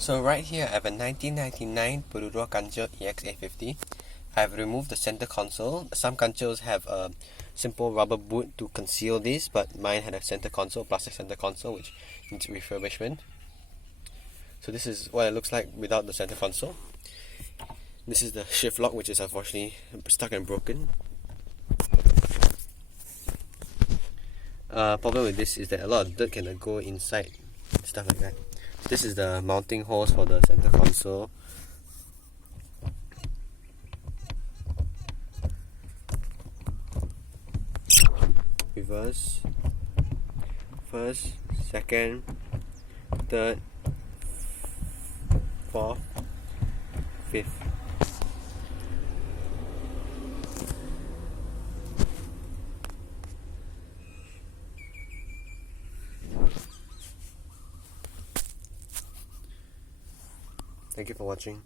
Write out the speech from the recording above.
So right here I have a 1999 Perodua Kancil EX850. I've removed the center console. Some Kancils have a simple rubber boot to conceal this, but mine had a center console, plastic center console, which needs refurbishment. So this is what it looks like without the center console. This is the shift lock, which is unfortunately stuck and broken. Problem with this is that a lot of dirt can go inside, stuff like that. This is the mounting holes for the center console. Reverse, first, second, third, fourth, fifth. Thank you for watching.